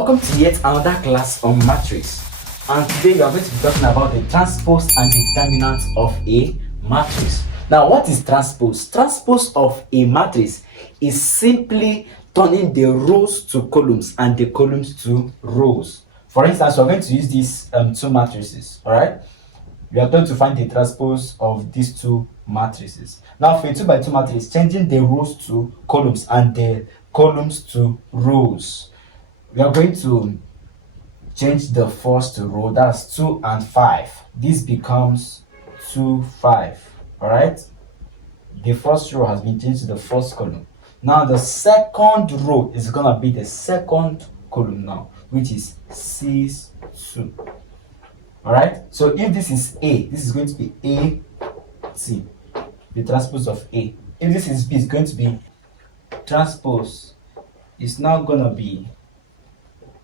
Welcome to yet another class on matrix, and today we are going to be talking about the transpose and the determinants of a matrix. Now, what is transpose? Transpose of a matrix is simply turning the rows to columns and the columns to rows. For instance, we're going to use these two matrices. All right, we are going to find the transpose of these two matrices. Now, for a 2 by 2 matrix, changing the rows to columns and the columns to rows, we are going to change the first row, that's 2 and 5. This becomes 2, 5. All right, the first row has been changed to the first column. Now the second row is gonna be the second column now, which is 6, 2. All right, so if this is A, this is going to be A, C, the transpose of A. If this is B, it's going to be transpose. It's now gonna be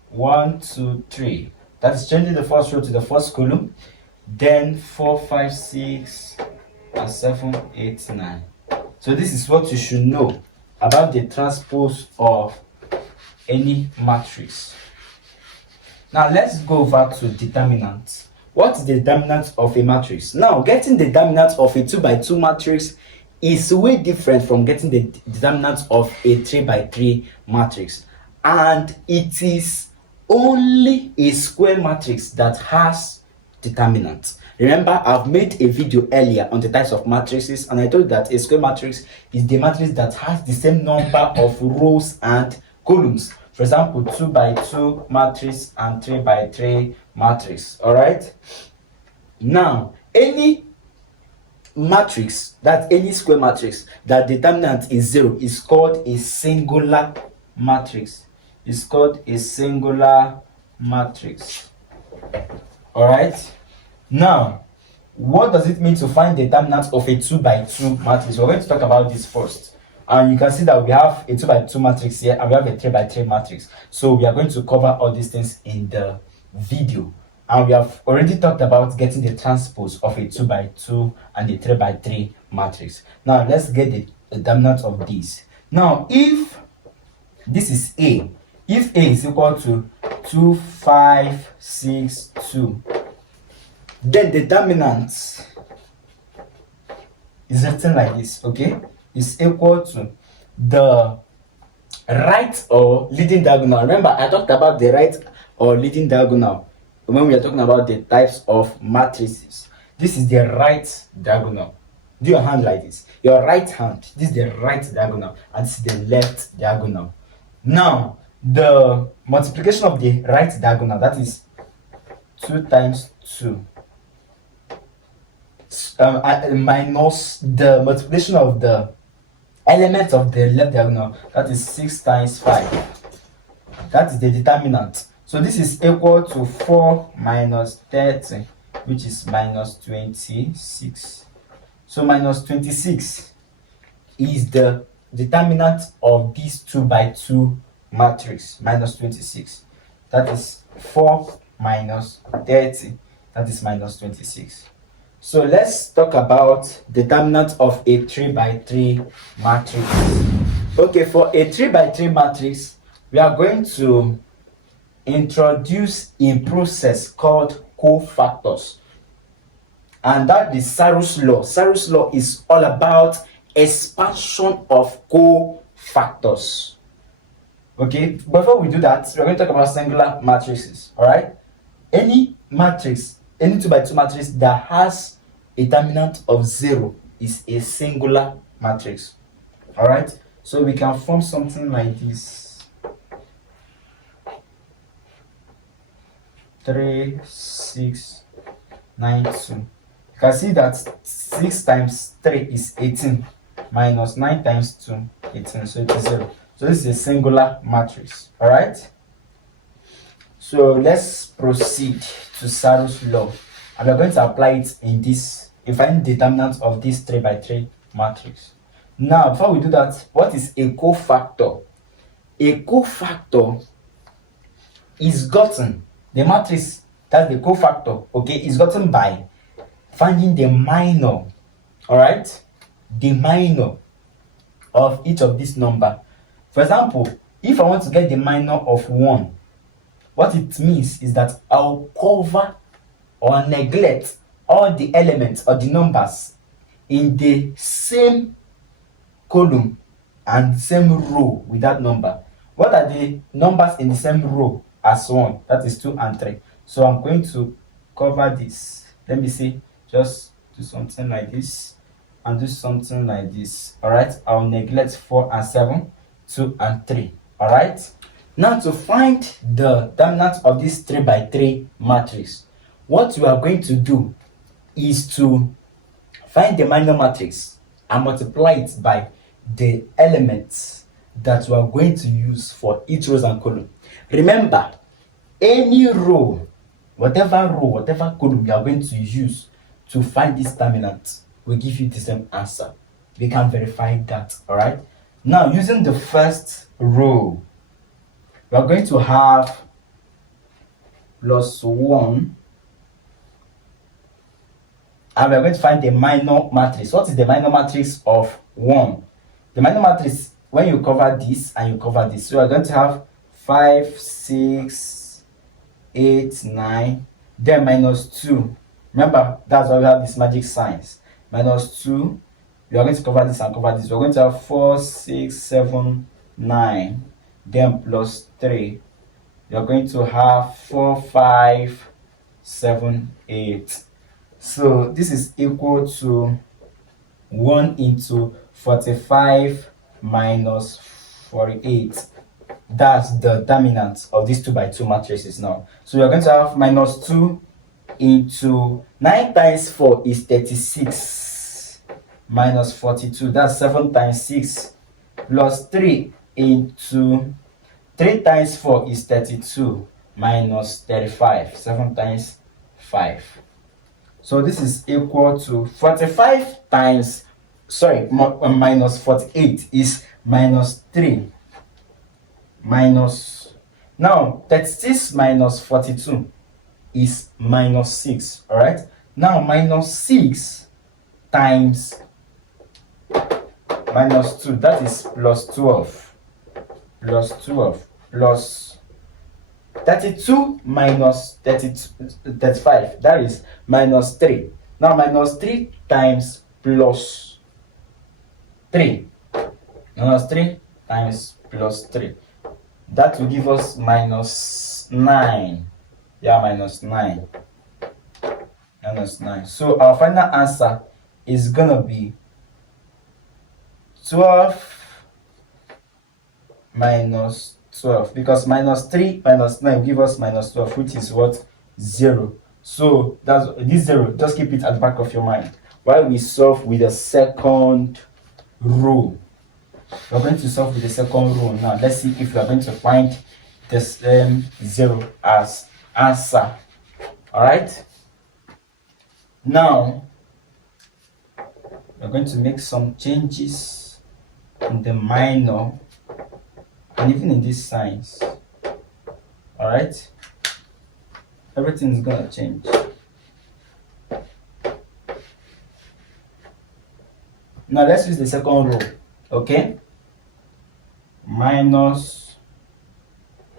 1, 2, 3. That is changing the first row to the first column. Then 4, 5, 6, and 7, 8, 9. So this is what you should know about the transpose of any matrix. Now let's go over to determinants. What is the determinant of a matrix? Now, getting the determinant of a 2 by 2 matrix is way different from getting the determinant of a 3 by 3 matrix, and it is only a square matrix that has determinants. Remember, I've made a video earlier on the types of matrices, and I told you that a square matrix is the matrix that has the same number of rows and columns. For example, 2 by 2 matrix and 3 by 3 matrix. All right, now any matrix, that any square matrix that determinant is 0 is called a singular matrix. It's called a singular matrix. All right, now what does it mean to find the determinant of a 2 by 2 matrix? We're going to talk about this first. And you can see that we have a 2 by 2 matrix here, and we have a 3 by 3 matrix. So we are going to cover all these things in the video. And we have already talked about getting the transpose of a 2 by 2 and a 3 by 3 matrix. Now let's get the determinant of these. Now, if this is A, if A is equal to 2, 5, 6, 2, then the determinant is written like this, okay? Is equal to the right or leading diagonal. Remember, I talked about the right or leading diagonal when we are talking about the types of matrices. This is the right diagonal. Do your hand like this. Your right hand, this is the right diagonal, and this is the left diagonal. Now, the multiplication of the right diagonal, that is 2 times 2, minus the multiplication of the element of the left diagonal, that is 6 times 5. That is the determinant. So this is equal to 4 minus 30, which is minus 26. So minus 26 is the determinant of this 2 by 2 matrix. Minus 26. That is 4 minus 30. That is minus 26. So let's talk about determinant of a 3 by 3 matrix. Okay, for a 3 by 3 matrix, we are going to introduce a process called cofactors, and that is Sarus law. Sarus law is all about expansion of cofactors. Okay, before we do that, we're going to talk about singular matrices. All right, any matrix, any 2 by 2 matrix that has a determinant of 0 is a singular matrix. All right, so we can form something like this: 3, 6, 9, 2. You can see that 6 times 3 is 18, minus 9 times 2, 18, so it is 0. So this is a singular matrix. All right, so let's proceed to Sarus law, and we're going to apply it in this, in finding the determinant of this 3 by 3 matrix. Now, before we do that, what is a cofactor? A cofactor is gotten, the matrix that's the cofactor, okay, is gotten by finding the minor, all right, the minor of each of this number. For example, if I want to get the minor of 1, What it means is that I'll cover or neglect all the elements or the numbers in the same column and same row with that number. What are the numbers in the same row as 1? That is 2 and 3. So I'm going to cover this. Let me see, just do something like this and do something like this. All right, I'll neglect 4 and 7, 2 and 3. All right, now to find the determinant of this 3 by 3 matrix, what we are going to do is to find the minor matrix and multiply it by the elements that we are going to use for each rows and column. Remember, any row, whatever column you are going to use to find this determinant will give you the same answer. We can verify that. All right, now using the first row, we are going to have plus 1, and we're going to find the minor matrix. What is the minor matrix of 1? The minor matrix, when you cover this and you cover this, so we're going to have 5, 6, 8, 9, then minus 2. Remember, that's why we have these magic signs. Minus 2, we are going to cover this and cover this. We're going to have 4, 6, 7, 9, then plus 3. You're going to have 4, 5, 7, 8. So this is equal to 1 into 45 minus 48. That's the determinant of these 2 by 2 matrices now. So you're going to have minus 2 into 9 times 4 is 36 minus 42. That's 7 times 6 plus 3 into 3 times 4 is 32 minus 35. 7 times 5. So this is equal to 45 times, minus 48 is minus 3. Minus, now 36 minus 42 is minus 6. All right. Now minus 6 times minus 2, that is plus 12. Plus 12 plus 32 minus 35, that is minus 3. Now minus 3 times plus 3. Minus 3 times plus 3. That will give us minus 9. Yeah, minus 9. Minus 9. So our final answer is going to be 12 minus 12, because minus 3 minus 9 give us minus 12, which is what? 0. So that's this 0, just keep it at the back of your mind while we solve with the second row. We're going to solve with the second row now. Let's see if we are going to find this 0 as answer. All right, now we're going to make some changes in the minor and even in these signs. All right, everything is gonna change. Now let's use the second row. Okay, minus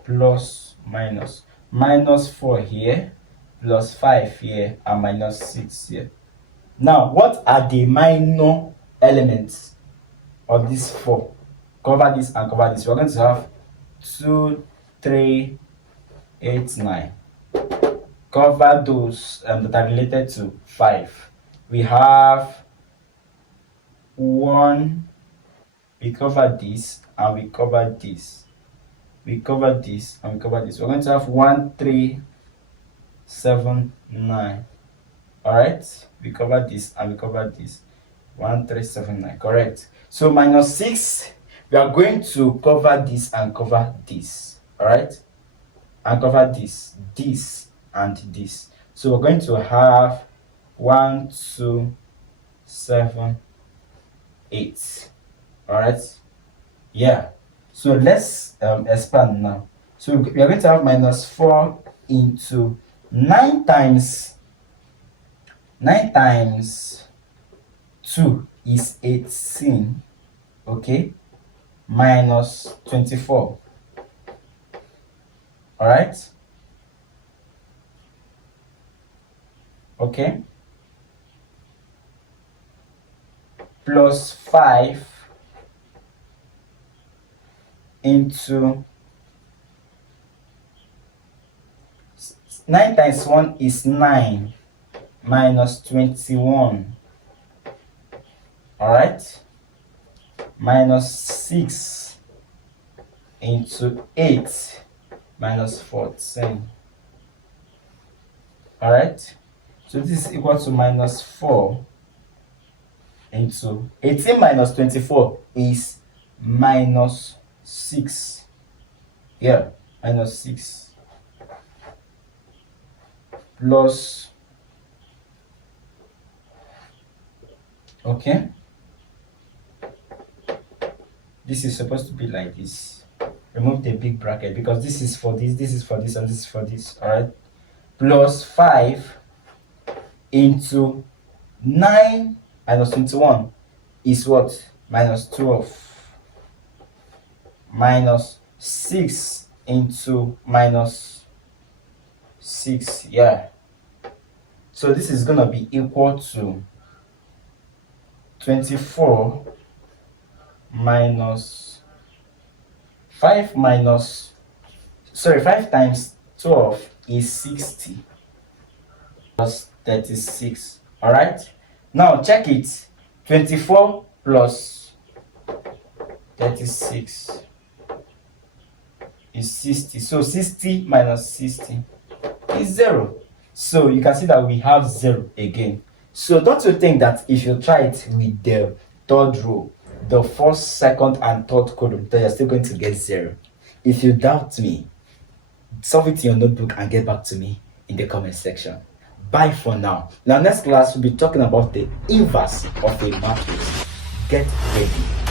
plus minus, minus 4 here, plus 5 here, and minus 6 here. Now what are the minor elements of these 4? Cover this and cover this. We're going to have 2, 3, 8, 9. Cover those that are related to 5. We have 1. We cover this and we cover this. We cover this and we cover this. We're going to have 1, 3, 7, 9. All right. We cover this and we cover this. 1, 3, 7, 9. Correct. So minus 6. We are going to cover this and cover this. All right, and cover this, this, and this. So we're going to have 1, 2, 7, 8. All right, yeah. So let's expand now. So we are going to have minus 4 into 9 times 2 is 18. Okay, minus 24. All right, okay, plus 5 into 9 times 1 is 9 minus 21. All right, minus 6 into 8 minus 14. All right, so this is equal to minus 4 into 18 minus 24 is minus 6. Yeah, minus 6 plus, okay, this is supposed to be like this. Remove the big bracket because this is for this is for this, and this is for this. All right, plus 5 into 9 minus 21 is what? Minus 12. Minus 6 into minus 6. Yeah, so this is gonna be equal to 24 minus 5 minus, sorry, 5 times 12 is 60 plus 36. All right, now check it. 24 plus 36 is 60. So 60 minus 60 is 0. So you can see that we have 0 again. So don't you think that if you try it with the third row, the first, second, and third column, then you're still going to get 0? If you doubt me, solve it in your notebook and get back to me in the comment section. Bye for now. Now next class we'll be talking about the inverse of a matrix. Get ready.